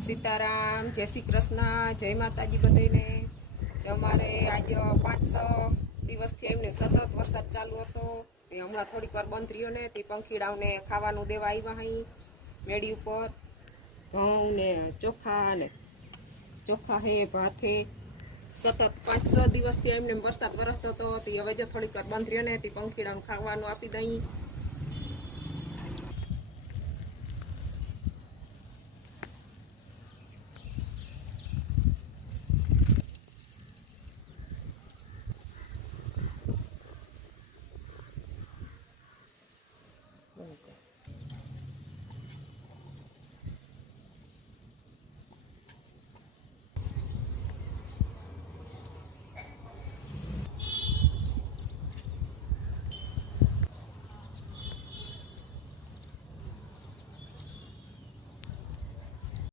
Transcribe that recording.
સીતારામ, જય શ્રી કૃષ્ણ, જય માતાજી બધાને. અમારે આજે 5-6 દિવસથી એમને સતત વરસાદ ચાલુ હતો. તે હમણાં થોડીક વાર બંધ રહ્યો ને તે પંખીડાઓને ખાવાનું દેવા આવ્યા અહીં મેળી ઉપર. ઘઉં ને ચોખા હે, ભાત હે. સતત 5-6 દિવસથી એમને વરસાદ વરસતો હતો. તે હવે જો થોડીક વાર બંધ રહ્યો ને તે પંખીડાઓને ખાવાનું આપી દઈ.